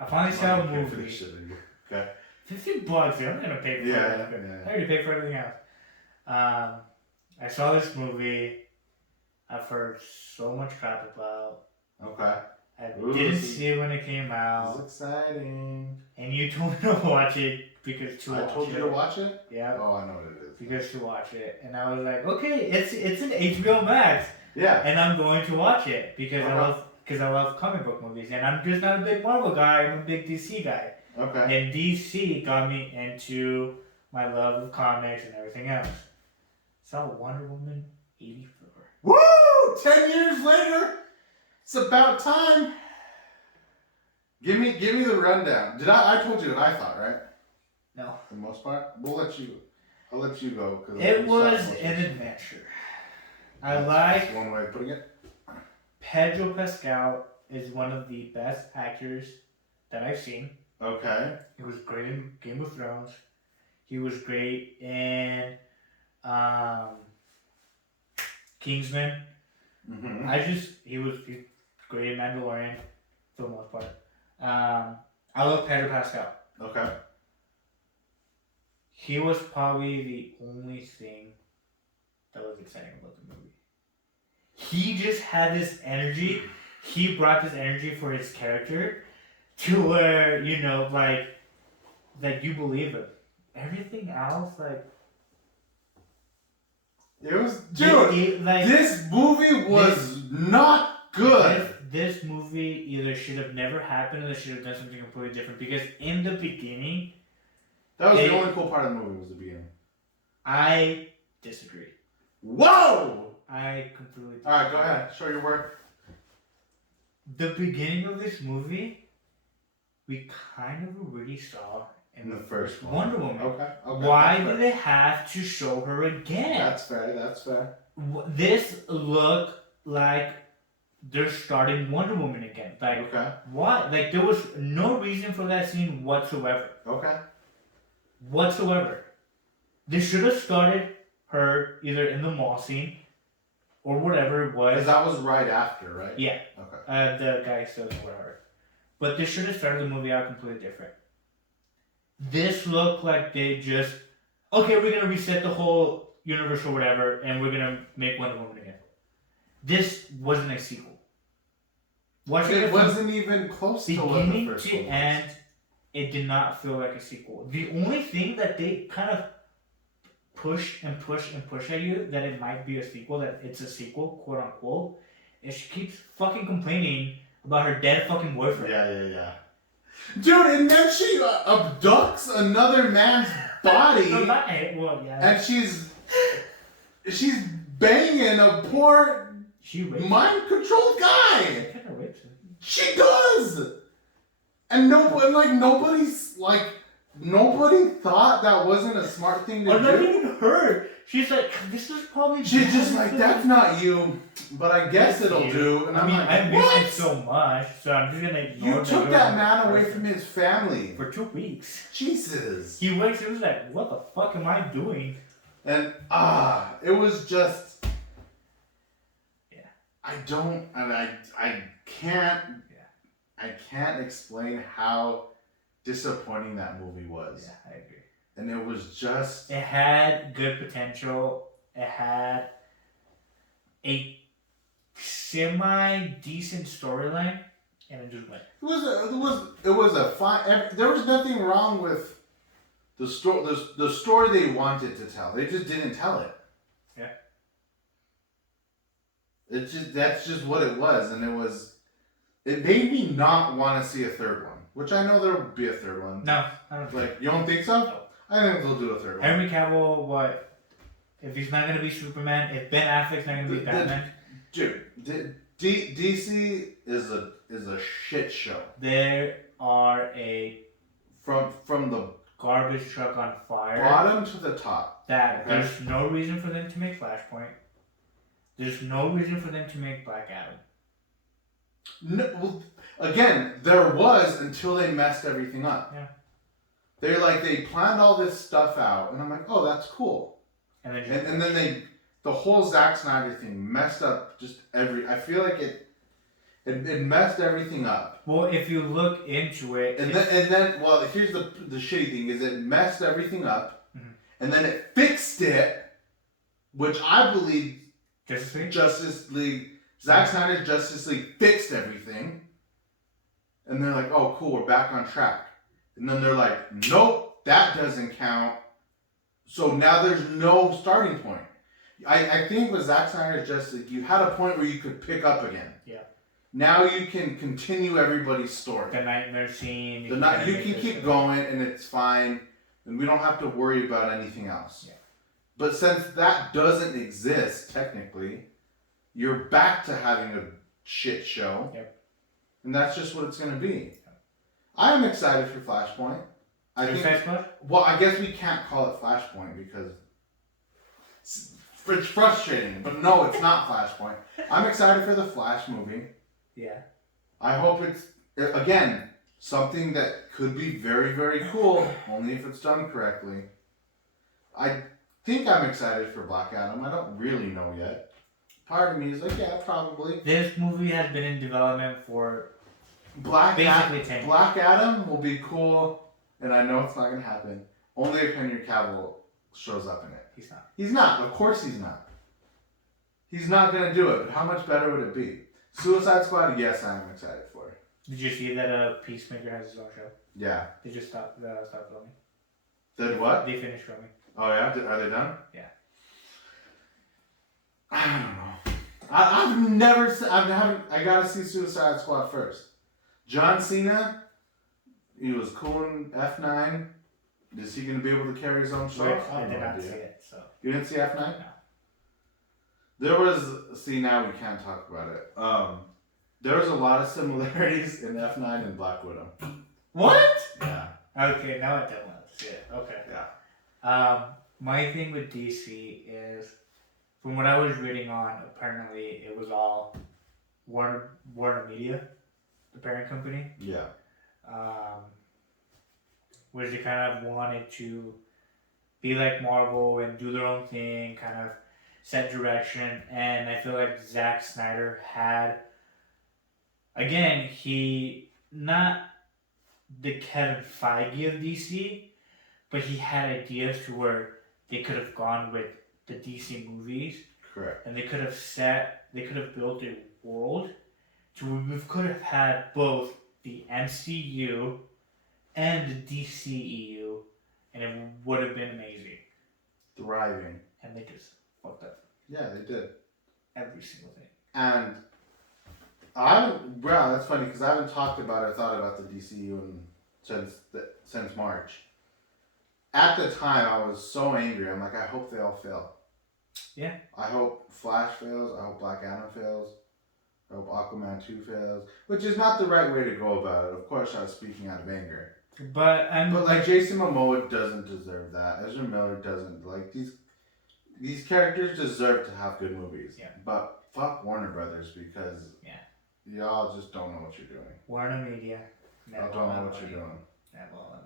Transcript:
I finally saw a movie. Okay. $50. I'm not gonna pay for it. I already paid for everything else. I saw this movie. I've heard so much crap about. Okay. I didn't see it when it came out. This is exciting. And you told me to watch it I told you to watch it? Yeah. Oh, I know what it is. Because to watch it, and I was like, okay, it's an HBO Max. Yeah. And I'm going to watch it because I love comic book movies, and I'm just not a big Marvel guy. I'm a big DC guy. Okay. And DC got me into my love of comics and everything else. Saw Wonder Woman 84. Woo! 10 years later, it's about time. Give me the rundown. I told you what I thought, right? No. For the most part, I'll let you go. It was an adventure. I like. One way of putting it. Pedro Pascal is one of the best actors that I've seen. Okay. He was great in Game of Thrones. He was great in Kingsman. Mm-hmm. He was great in Mandalorian for the most part. I love Pedro Pascal. Okay. He was probably the only thing that was exciting about the movie. He just had this energy. He brought this energy for his character to where, like you believe it. Everything else, like... It was... Dude, this movie was not good. This movie either should have never happened or they should have done something completely different. Because in the beginning... That was the only cool part of the movie was the beginning. I disagree. Whoa! I completely disagree. Alright, go ahead. Show your work. The beginning of this movie, we kind of already saw in the first Wonder Woman. Okay. Why do they have to show her again? That's fair. This looked like they're starting Wonder Woman again. Like, okay. Why? Like, there was no reason for that scene whatsoever. Okay. Whatsoever. They should have started her either in the mall scene or whatever it was. Because that was right after, right? Yeah. Okay. The guy still knows whatever. But they should have started the movie out completely different. This looked like they just, okay, we're going to reset the whole universe or whatever, and we're going to make Wonder Woman again. This wasn't a sequel. It wasn't even close to what the first one was. And it did not feel like a sequel. The only thing that they kind of push at you that it might be a sequel, that it's a sequel, quote unquote, is she keeps fucking complaining about her dead fucking boyfriend. Yeah. Dude, and then she abducts another man's body. And she's banging a poor mind-controlled guy. She kind of rapes him. She does. And nobody thought that wasn't a smart thing to do. Not even her. She's like, this is probably. She's just like, that's not you, but I guess it'll do. And I'm like, I miss you so much, so I'm just gonna ignore. You took that man away from his family for 2 weeks. Jesus. He wakes up and was like, what the fuck am I doing? And it was just. Yeah. I can't. Yeah. I can't explain how disappointing that movie was. Yeah, I agree. And it was just... It had good potential. It had a semi-decent storyline, and it just went. It was a fine... There was nothing wrong with the story they wanted to tell. They just didn't tell it. Yeah. That's just what it was, and it made me not want to see a third one. Which I know there will be a third one. No, I don't think you don't think so? No. I think they'll do a third one. Henry Cavill, what? If he's not going to be Superman, if Ben Affleck's not going to be Batman. Dude, DC is a shit show. They are a... From the... garbage truck on fire. Bottom to the top. There's no reason for them to make Flashpoint. There's no reason for them to make Black Adam. No, well, again, there was until they messed everything up. Yeah. They planned all this stuff out, and I'm like, oh, that's cool. And then the whole Zack Snyder thing messed up just I feel like it It messed everything up. Well, if you look into it, And then, well, here's the shitty thing is it messed everything up, Mhm. and then it fixed it, which I believe Justice League, Zack Snyder's Justice League fixed everything, and they're like, oh, cool, we're back on track. And then they're like, nope, that doesn't count. So now there's no starting point. I think with Zack Snyder's Justice League, you had a point where you could pick up again. Yeah. Now you can continue everybody's story. The nightmare scene. You can keep going, and it's fine, and we don't have to worry about anything else. Yeah. But since that doesn't exist technically, you're back to having a shit show. Yep. And that's just what it's going to be. I am excited for Flashpoint. Well, I guess we can't call it Flashpoint because it's frustrating. But no, it's not Flashpoint. I'm excited for the Flash movie. Yeah. I hope it's, again, something that could be very, very cool, only if it's done correctly. I think I'm excited for Black Adam. I don't really know yet. Part of me is like, yeah, probably. This movie has been in development for Black 10 years. Black Adam will be cool, and I know it's not going to happen. Only if Henry Cavill shows up in it. He's not. He's not. Of course he's not. He's not going to do it, but how much better would it be? Suicide Squad, yes, I am excited for it. Did you see that Peacemaker has his own show? Yeah. They just stop filming. Did what? They finished filming. Oh yeah? Are they done? Yeah. I don't know. I've never seen, I gotta see Suicide Squad first. John Cena, he was cool in F9. Is he gonna be able to carry his own show? I did not see it, so. You didn't see F9? No. There was, see now we can't talk about it. There was a lot of similarities in F9 and Black Widow. What? Yeah. Okay, now I definitely have to see it. Okay. Yeah. My thing with DC is, from what I was reading on, apparently it was all Warner Media, the parent company. Yeah. Which they kind of wanted to be like Marvel and do their own thing, kind of set direction. And I feel like Zack Snyder had, again, he, not the Kevin Feige of DC, but he had ideas to where they could have gone with the DC movies. Correct. And they could have built a world to where we could have had both the MCU and the DCEU, and it would have been amazing. Thriving. And they just fucked up. Yeah, they did. Every single thing. And that's funny because I haven't talked about or thought about the DCU since March. At the time, I was so angry. I'm like, I hope they all fail. Yeah. I hope Flash fails. I hope Black Adam fails. I hope Aquaman 2 fails. Which is not the right way to go about it. Of course, I was speaking out of anger. But like Jason Momoa doesn't deserve that. Ezra Miller doesn't. Like these characters deserve to have good movies. Yeah. But fuck Warner Brothers because y'all just don't know what you're doing. Warner Media. Y'all don't know what you're doing. Yeah, well,